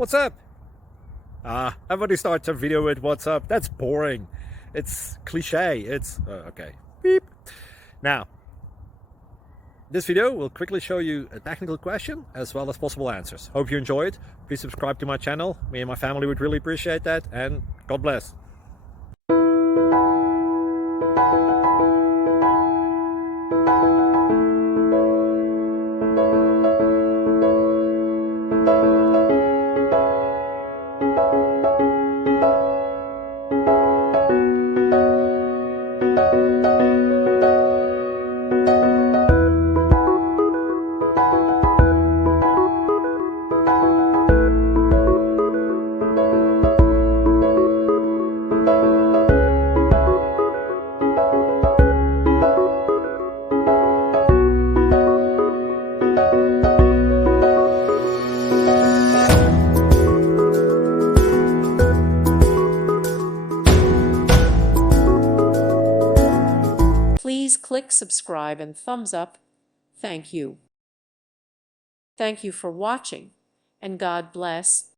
What's up? Everybody starts a video with what's up. That's boring. It's cliche. It's okay. Beep. Now, this video will quickly show you a technical question as well as possible answers. Hope you enjoy it. Please subscribe to my channel. Me and my family would really appreciate that, and God bless. Please click subscribe and thumbs up. Thank you. Thank you for watching, and God bless.